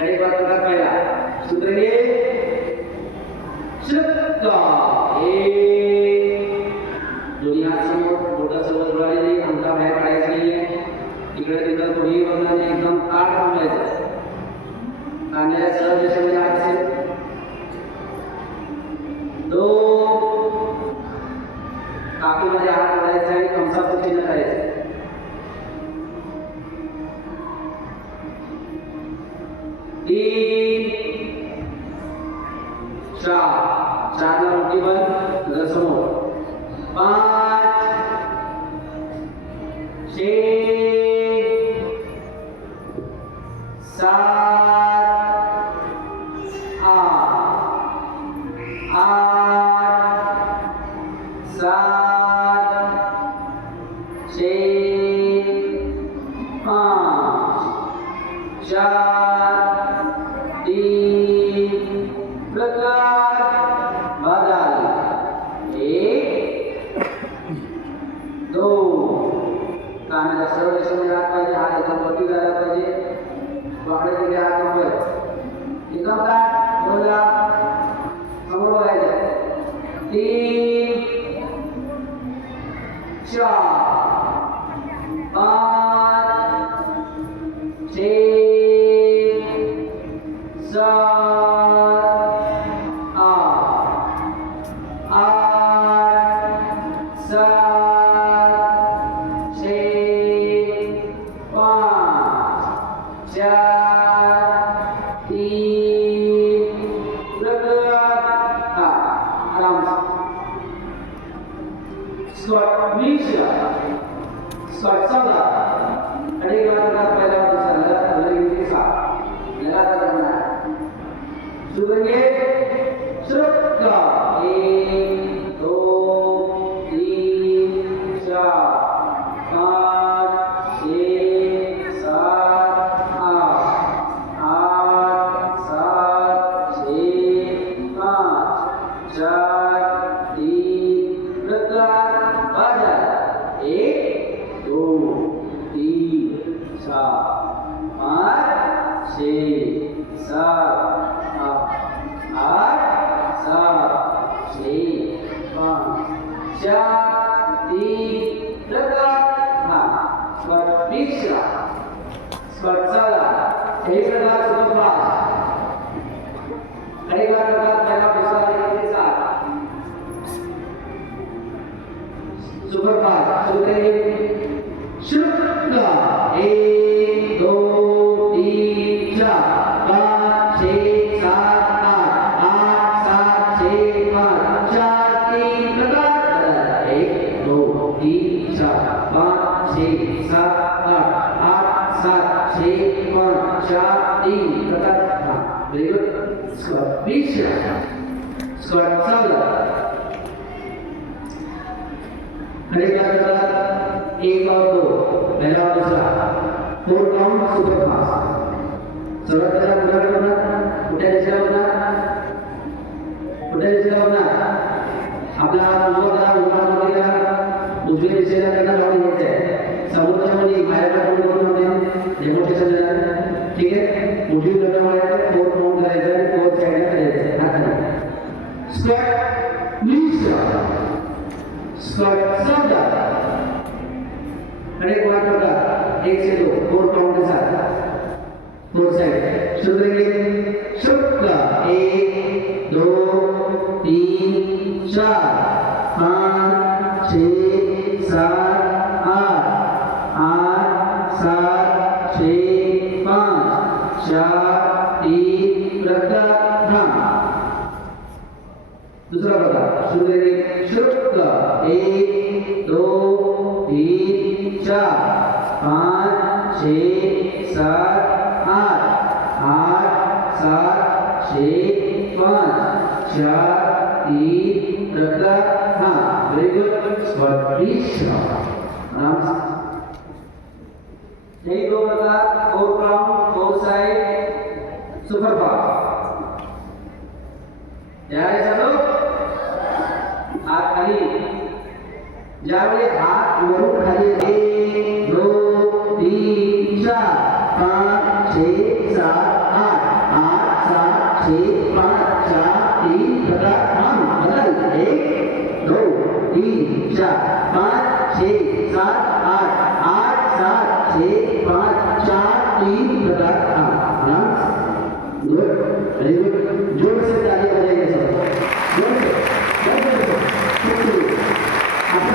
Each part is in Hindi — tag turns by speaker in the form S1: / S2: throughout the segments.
S1: पहला सुधरेंगे शुक्का एक दोन्ही हात समोर बोटा समोर नाही अंगठा बाहेर काढायचा नाहीये इकडे तिकडे कोणीही बघणार नाही एकदम ताट थांबायचं कांद्याला करायचं सात छः सात आठ सात छः पाँच चार तीन प्रकार हाँ स्वर मिश्रा स्वर प्रकार सुपर फास्ट प्रकार पहला दूसरा तीसरा साथ सुपर स्क्वाट चौदह हरे प्रकार एक और दो पहला और दूसरा. फोर काउंट सुपर फास्ट सर्वात पहिला कुठला बघणार कुठल्या दिशेला बघणार कुठल्या दिशेला बघणार आपला हात उजवा करा उजवा मध्ये उजव्या दिशेला त्यांना लावून घ्यायचं आहे समोरच्या म्हणजे बाहेर काढून कोण होते? डेमोस्ट्रेशन ठीक आहे? उजवी गटा करेंगे। शुक्ला एक दो तीन चार छ सात चार तीन प्रकार स्वादिष्ट यही दो प्रकार four crown four side super fast खाली ज्यावेळी हात वरून खाली एक दोन तीन चार पाच छे सात आठ आठ सात छे पाच चार तीन प्रकार थांब बदल एक दोन तीन, चार, पाच, छे, सात, आठ आठ, सात, छे, पाच, चार, तीन थांब डान्स गुड व्हेरी गुड ज़ोर से ताली बजाइए सब। ज़ोर से ज़ोर से खूब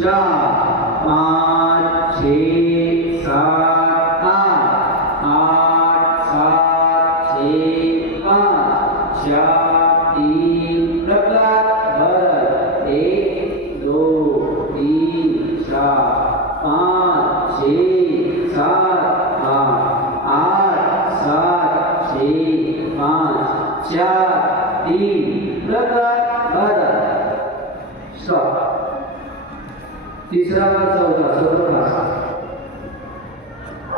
S1: चार पाँच छः सात, आठ। आठ, सात छः पाँच। चार, तीन, प्रकार एक, दो, तीन, चार। पाँच छः सात, आठ। आठ, सात छः पाँच। चार, तीन, प्रकार, भरत। स्टॉप तिसरा चौथा चौथा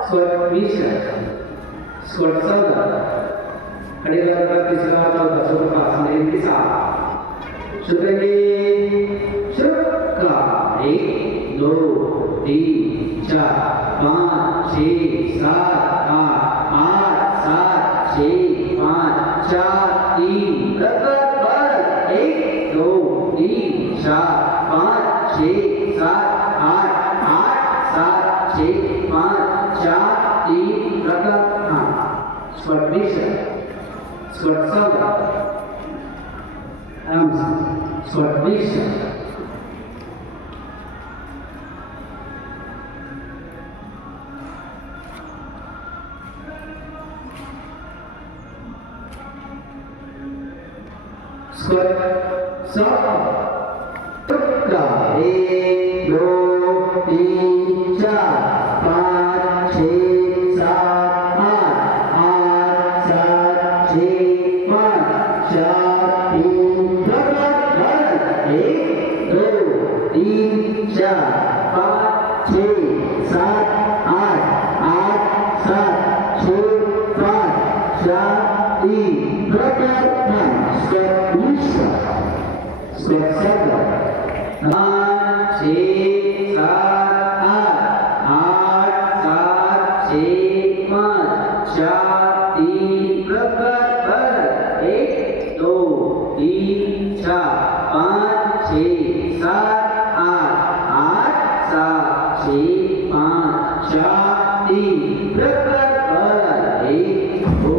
S1: स्वर स्वर चौथा चौथा सुगंधी शुक्का एक दो, तीन, चार, पाँच, छः, सात, आठ आठ, सात, छः, पाँच, चार, तीन एक, दो, तीन, चार, पाँच, छः सात आठ आठ सात छः पाँच चार तीन प्रकट हाँ स्वर्ण स्वर्ण स्वदेश एक छः पाँच चार तीन प्रकट पर एक दो तीन चार पाँच छः सात आठ आठ सात छः पाँच चार तीन प्रकट पर एक दो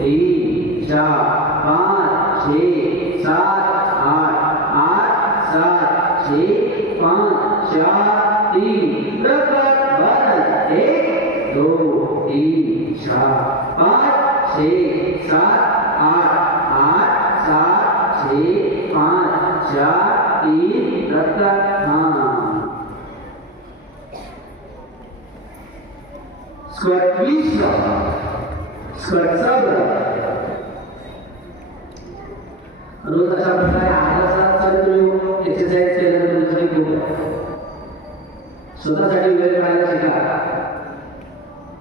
S1: तीन चार पाँच छः सात आठ आठ सात छः पाँच चार तीन प्रकट पर एक दो, तीन, चार, पाँच, छः, सात, आठ आठ, सात, छः, पाँच, चार, तीन प्रकट हाँ. रोज अशा प्रकारे जरी तुम्ही एक्सरसाइज केल्यानंतर स्वतःसाठी वेळ काढायला शिका.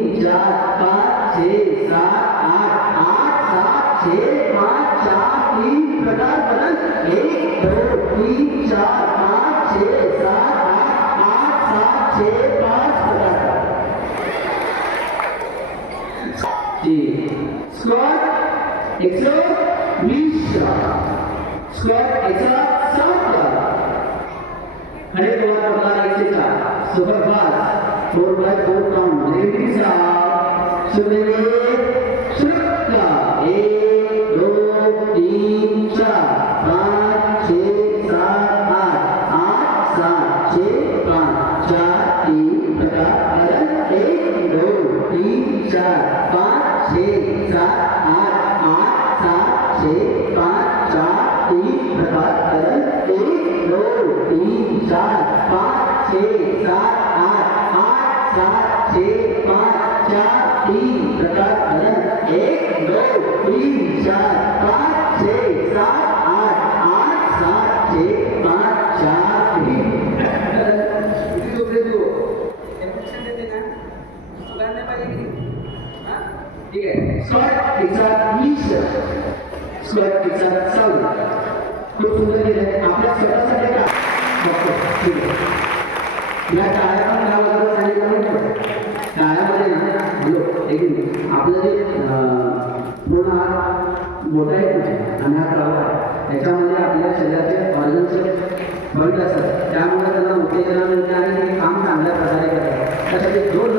S1: तीन चार पाँच छः सात आठ आठ सात छः पाँच चार तीन प्रकार बदल एक दो तीन चार पाँच छः सात आठ आठ सात छः पाँच प्रकार जी स्क्वाट एक्सो वीस स्क्वाट एक्सो सात हंड्रेड वन प्रकार एकशे चार super fast four by four count ladies दो तीन चार पाँच छः सात पाँच पाँच सात छः पाँच चार तीन प्रकार एक दो तीन चार पाँच छः सात आठ सात पाँच चार तीन प्रकार अलग एक दो तीन चार पाँच छः सात आठ आठ सात छः पाँच चार तीन
S2: तू किती हा ठीक आहे
S1: स्क्वाट पिझ्झा वीस स्क्वाट पिझ्झा चौदा खूप सुंदर केलं आपल्या स्वतःसाठी का बघतो ठीक आहे या टाळ्या टाळ्यामध्ये ना? हॅलो एक आपलं जे पूर्ण हा मोठा आहे ना, आणि हा तळवा आहे. त्याच्यामध्ये आपल्या शरीराचे ऑर्गन्सचे पॉईंट असतात. त्यामुळे त्यांना उत्तेजना मिळते आणि काम चांगल्या प्रकारे करतात. त्यासाठी दोन